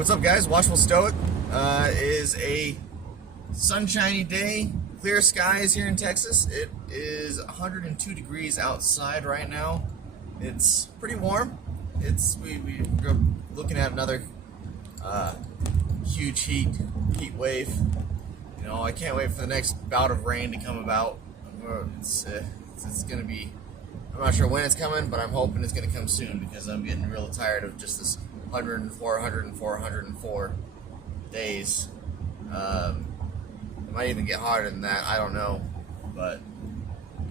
Hey, what's up, guys? Watchful Stoic. It is a sunshiny day, clear skies here in Texas. It is 102 degrees outside right now. It's pretty warm. We're looking at another huge heat wave. You know, I can't wait for the next bout of rain to come about. It's gonna be. I'm not sure when it's coming, but I'm hoping it's gonna come soon because I'm getting real tired of just this 104 days. It might even get hotter than that. I don't know, but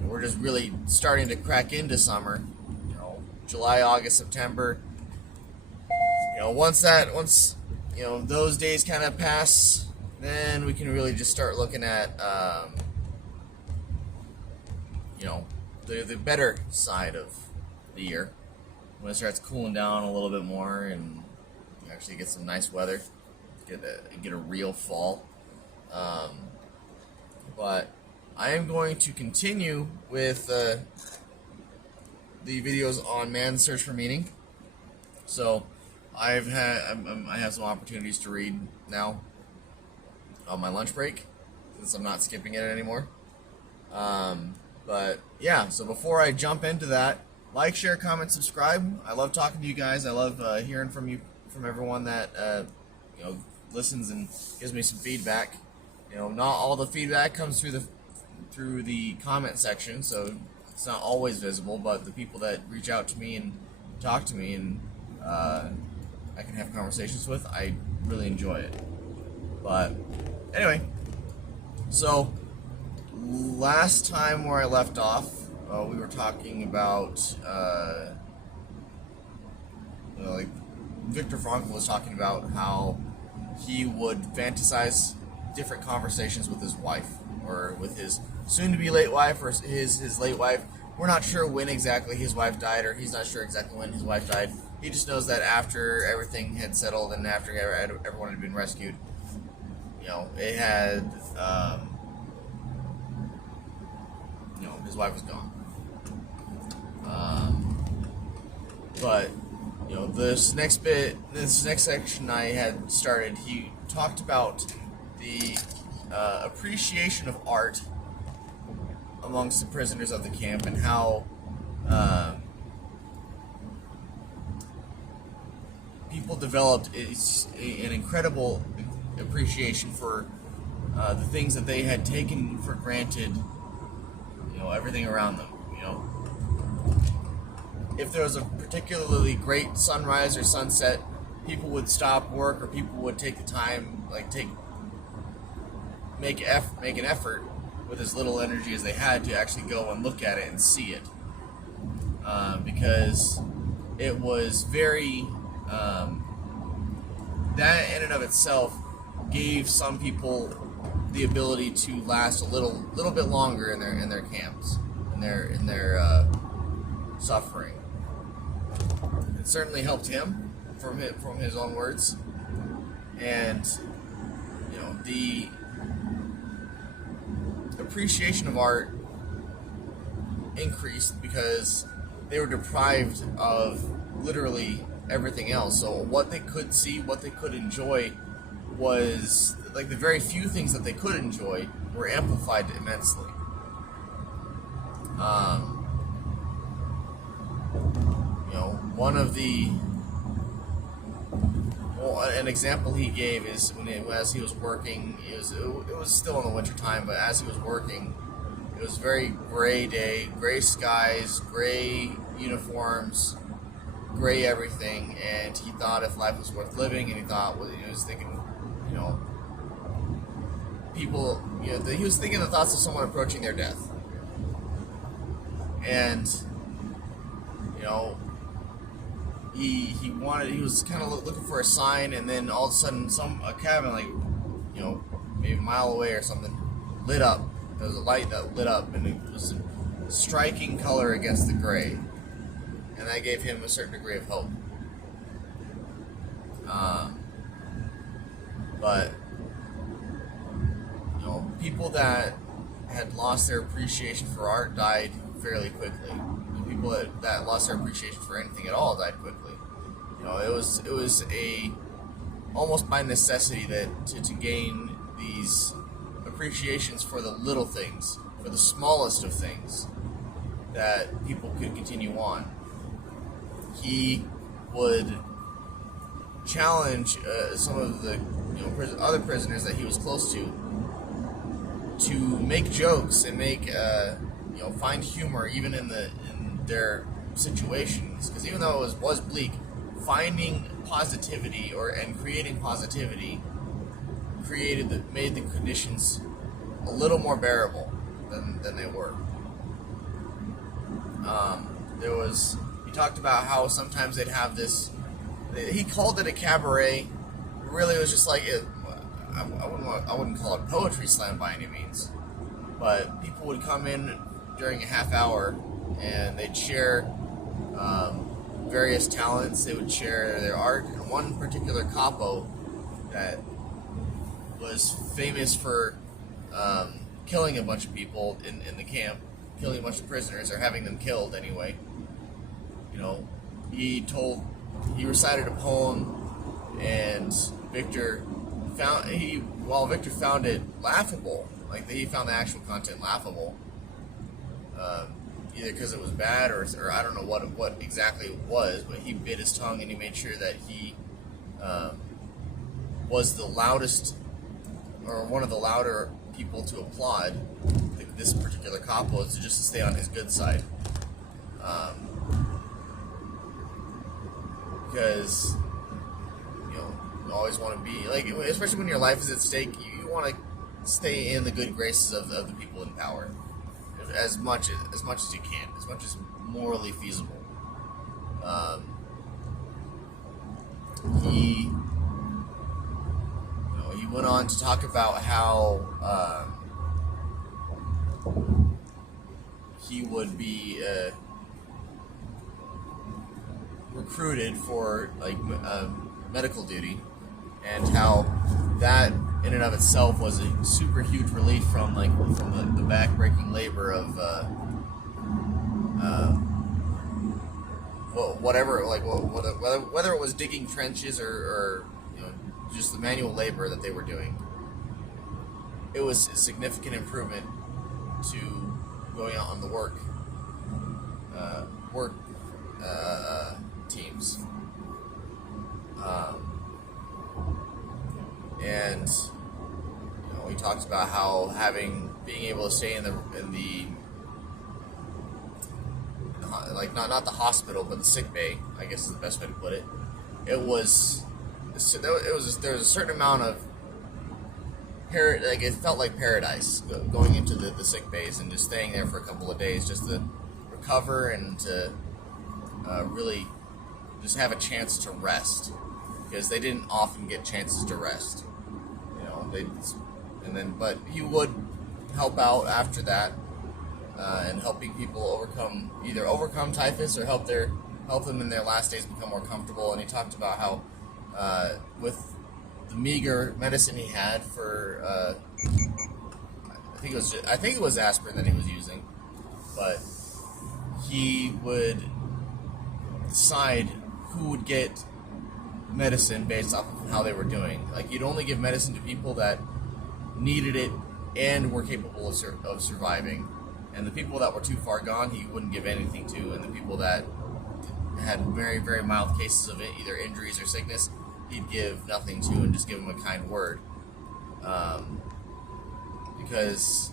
we're just really starting to crack into summer. You know, July, August, September. You know, once those days kind of pass, then we can really just start looking at the better side of the year, when it starts cooling down a little bit more and you actually get some nice weather, get a real fall. But I am going to continue with the videos on man's search for meaning. So I have some opportunities to read now on my lunch break, since I'm not skipping it anymore. But yeah, so before I jump into that, like, share, comment, subscribe. I love talking to you guys. I love hearing from you, from everyone that listens and gives me some feedback. You know, not all the feedback comes through the comment section, so it's not always visible. But the people that reach out to me and talk to me and I can have conversations with, I really enjoy it. But anyway, so last time where I left off, we were talking about, like Viktor Frankl was talking about how he would fantasize different conversations with his wife, or with his soon-to-be late wife, or his late wife. We're not sure when exactly his wife died, or he's not sure exactly when his wife died. He just knows that after everything had settled and after everyone had been rescued, you know, it had, his wife was gone. But you know, this next section I had started, he talked about the appreciation of art amongst the prisoners of the camp, and how people developed an incredible appreciation for the things that they had taken for granted. You know, everything around them. You know, if there was a particularly great sunrise or sunset, people would stop work, or people would take the time, make an effort with as little energy as they had to actually go and look at it and see it, because it was very that in and of itself gave some people the ability to last a little bit longer in their camps, in their suffering. It certainly helped him from his own words, and you know, the appreciation of art increased because they were deprived of literally everything else. So what they could see, what they could enjoy, was like the very few things that they could enjoy were amplified immensely. An example he gave is as he was working. It was still in the winter time, but as he was working, it was a very gray day, gray skies, gray uniforms, gray everything, and he thought if life was worth living, and he was thinking, you know, people, you know, he was thinking the thoughts of someone approaching their death, and you know, he was kind of looking for a sign, and then all of a sudden a cabin, like, you know, maybe a mile away or something, lit up. There was a light that lit up, and it was a striking color against the gray, and that gave him a certain degree of hope. But you know, people that had lost their appreciation for art died fairly quickly. And people that lost their appreciation for anything at all died quickly. You know, it was almost by necessity that to gain these appreciations for the little things, for the smallest of things, that people could continue on. He would challenge some of the other prisoners that he was close to make jokes and make find humor even in their situations, because even though it was bleak, finding positivity and creating positivity made the conditions a little more bearable than they were. He talked about how sometimes they'd have this. He called it a cabaret. Really, it was just like it. I wouldn't call it poetry slam by any means, but people would come in during a half hour and they'd share various talents. They would share their art. And one particular capo that was famous for killing a bunch of people in the camp, killing a bunch of prisoners, or having them killed anyway. He recited a poem, and Victor found it laughable, like he found the actual content laughable, either because it was bad or I don't know what exactly it was, but he bit his tongue and he made sure that he was the loudest, or one of the louder people to applaud this particular capo, just to stay on his good side. Because you always want to be like, especially when your life is at stake, you want to stay in the good graces of the people in power as much as you can, as much as morally feasible. He went on to talk about how he would be recruited for medical duty, and how that in and of itself was a super huge relief from the back-breaking labor of whether it was digging trenches or just the manual labor that they were doing. It was a significant improvement to going out on the work teams. And he talks about how being able to stay in the not the hospital, but the sick bay, I guess is the best way to put it. There was a certain amount of it felt like paradise going into the sick bays and just staying there for a couple of days just to recover and to really just have a chance to rest, because they didn't often get chances to rest. But he would help out after that, and helping people overcome typhus or help them in their last days become more comfortable. And he talked about how with the meager medicine he had for I think it was aspirin that he was using, but he would decide who would get medicine based off of how they were doing. Like, you'd only give medicine to people that needed it and were capable of surviving. And the people that were too far gone, he wouldn't give anything to. And the people that had very, very mild cases of it, either injuries or sickness, he'd give nothing to and just give them a kind word. Because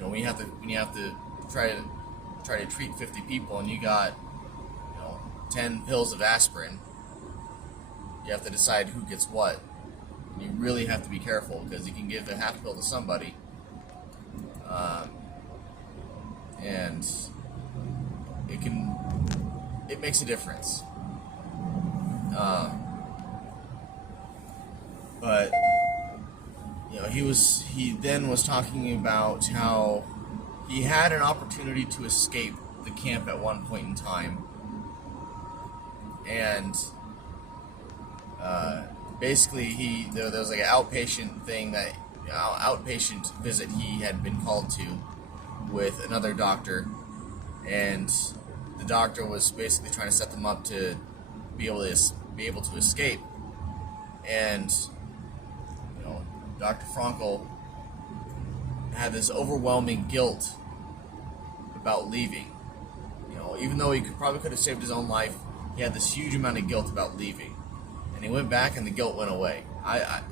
when you have to try to treat 50 people and you got 10 pills of aspirin, you have to decide who gets what. And you really have to be careful, because you can give a half pill to somebody, and it makes a difference. But he then was talking about how he had an opportunity to escape the camp at one point in time, and basically there was like an outpatient thing outpatient visit he had been called to with another doctor, and the doctor was basically trying to set them up to be able to escape. And Dr. Frankel had this overwhelming guilt about leaving. Even though he probably could have saved his own life, he had this huge amount of guilt about leaving. And he went back, and the guilt went away. I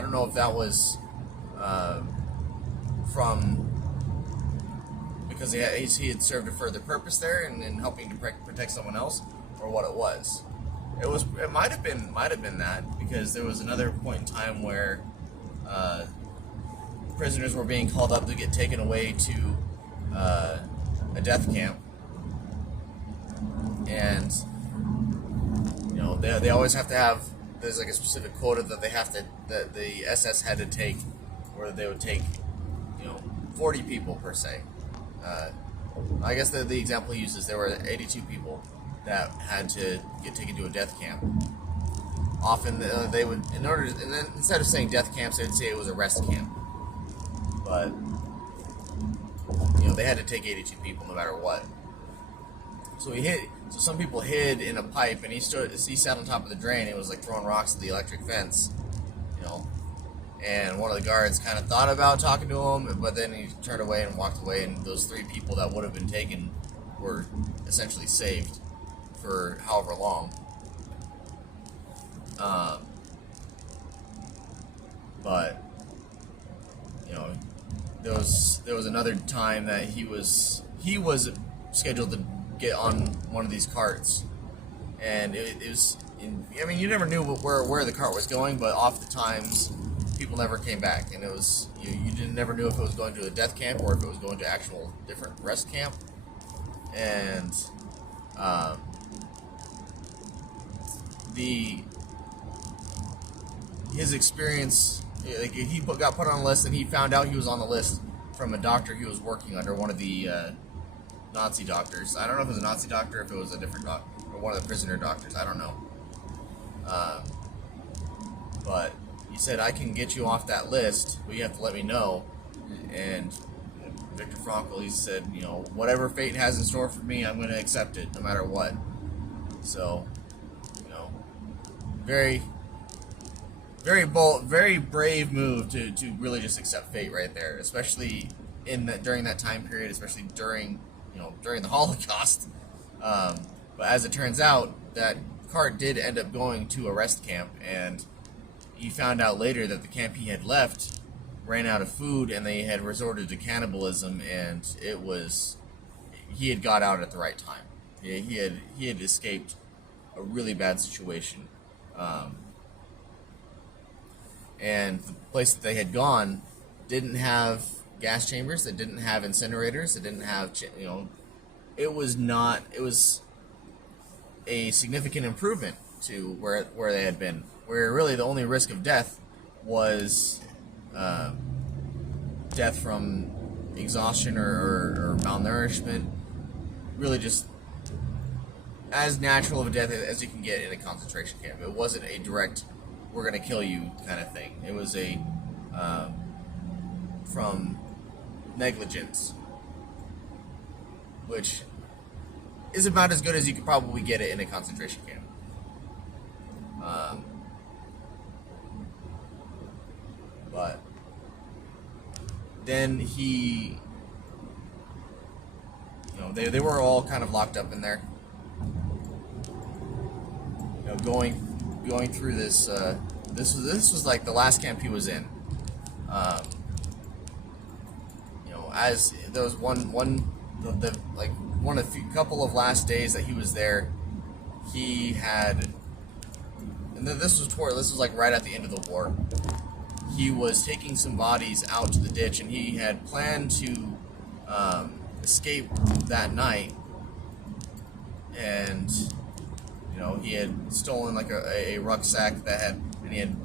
don't know if that was from because he had served a further purpose there in helping to protect someone else, or what it was. It might have been that, because there was another point in time where prisoners were being called up to get taken away to a death camp, and they always have to have, there's like a specific quota that that the SS had to take, where they would take 40 people per se. I guess the example he uses, there were 82 people that had to get taken to a death camp. Often they would, and then instead of saying death camps, they'd say it was a rest camp. But they had to take 82 people no matter what. So some people hid in a pipe, and he sat on top of the drain. It was like throwing rocks at the electric fence, And one of the guards kind of thought about talking to him, but then he turned away and walked away. And those 3 people that would have been taken were essentially saved for however long. But there was another time that he was scheduled to get on one of these carts, and it was. You never knew where the cart was going, but oftentimes people never came back, and it was you never knew if it was going to a death camp or if it was going to actual different rest camp, and his experience, like he got put on a list, and he found out he was on the list from a doctor he was working under, one of the Nazi doctors. I don't know if it was a Nazi doctor, or if it was a different doctor, or one of the prisoner doctors. I don't know. But he said, I can get you off that list, but you have to let me know. And Viktor Frankl, he said, whatever fate has in store for me, I'm going to accept it no matter what. So, very, very bold, very brave move to really just accept fate right there, especially during that time period, especially during the Holocaust. But as it turns out, that cart did end up going to a rest camp, and he found out later that the camp he had left ran out of food, and they had resorted to cannibalism, and he had got out at the right time. He had escaped a really bad situation, and the place that they had gone didn't have gas chambers, it didn't have incinerators, it didn't have it was a significant improvement to where they had been, where really the only risk of death was death from exhaustion or malnourishment, really just as natural of a death as you can get in a concentration camp. It wasn't a direct, we're going to kill you kind of thing. It was a from negligence, which is about as good as you could probably get it in a concentration camp. But then he, they were all kind of locked up in there, going through this. This was like the last camp he was in. As there was one of the couple of last days that he was there, he had, and this was like right at the end of the war. He was taking some bodies out to the ditch, and he had planned to escape that night. And he had stolen like a rucksack and he had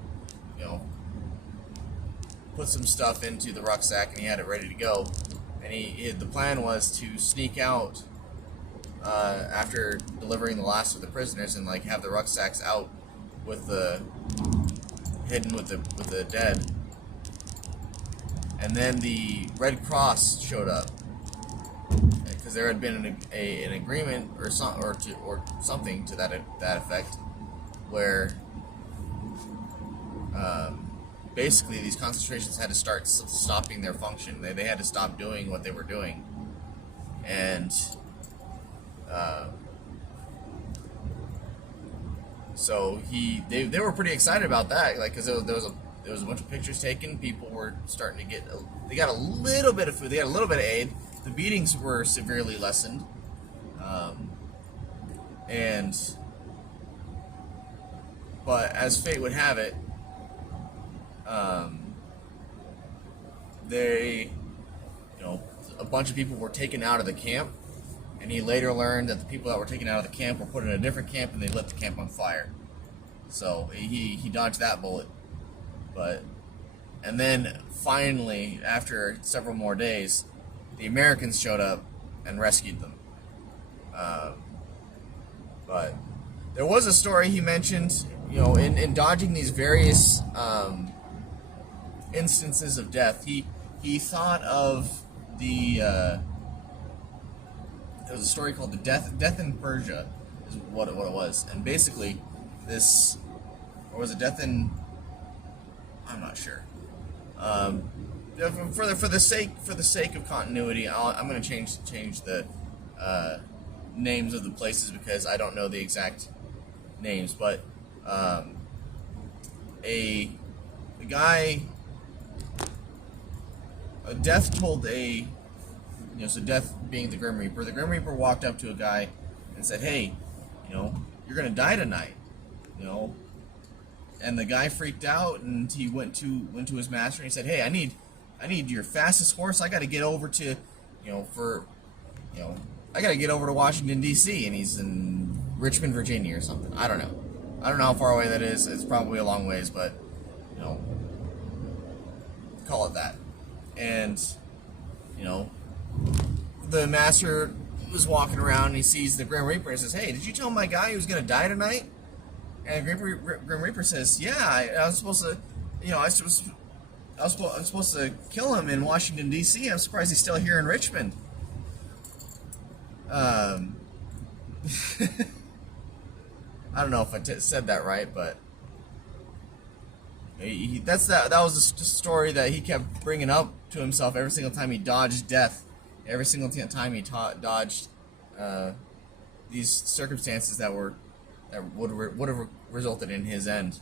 put some stuff into the rucksack, and he had it ready to go. And the plan was to sneak out after delivering the last of the prisoners, and like have the rucksacks out hidden with the dead. And then the Red Cross showed up, because there had been an agreement or something to that effect, where basically these concentrations had to start stopping their function. They had to stop doing what they were doing, and so they were pretty excited about that, like, because there was a bunch of pictures taken. People were starting to get, they got a little bit of food, they got a little bit of aid. The beatings were severely lessened, but as fate would have it, a bunch of people were taken out of the camp, and he later learned that the people that were taken out of the camp were put in a different camp, and they lit the camp on fire. So he dodged that bullet. And then finally, after several more days, the Americans showed up and rescued them. But there was a story he mentioned, in dodging these various instances of death, he thought of there was a story called the Death in Persia, is what it was, and basically this, or was it Death in, I'm not sure. For the sake of continuity, I'm going to change the names of the places because I don't know the exact names, but a guy, Death told so Death being the Grim Reaper walked up to a guy and said, "Hey, you're gonna die tonight," and the guy freaked out, and he went to his master and he said, "Hey, I need your fastest horse. I got to get over to, I got to get over to Washington D.C. and he's in Richmond, Virginia, or something. I don't know how far away that is. It's probably a long ways, but call it that." And the master was walking around and he sees the Grim Reaper and says, "Hey, did you tell my guy he was gonna die tonight?" And Grim Reaper says, "Yeah, I was supposed to, I'm supposed to kill him in Washington D.C. I'm surprised he's still here in Richmond." I don't know if I said that right, but that was a story that he kept bringing up to himself every single time he dodged death, every single time he dodged these circumstances that would have resulted in his end.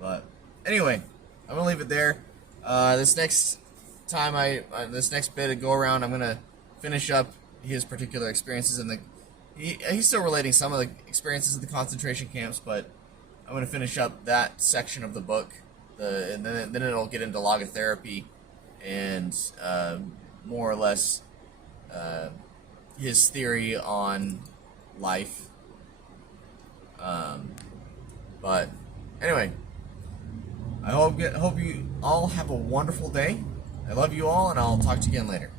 But anyway, I'm gonna leave it there. This next bit of go around, I'm gonna finish up his particular experiences he's still relating some of the experiences of the concentration camps, but I'm gonna finish up that section of the book. And then it'll get into logotherapy and more or less his theory on life. But anyway, I hope you all have a wonderful day. I love you all, and I'll talk to you again later.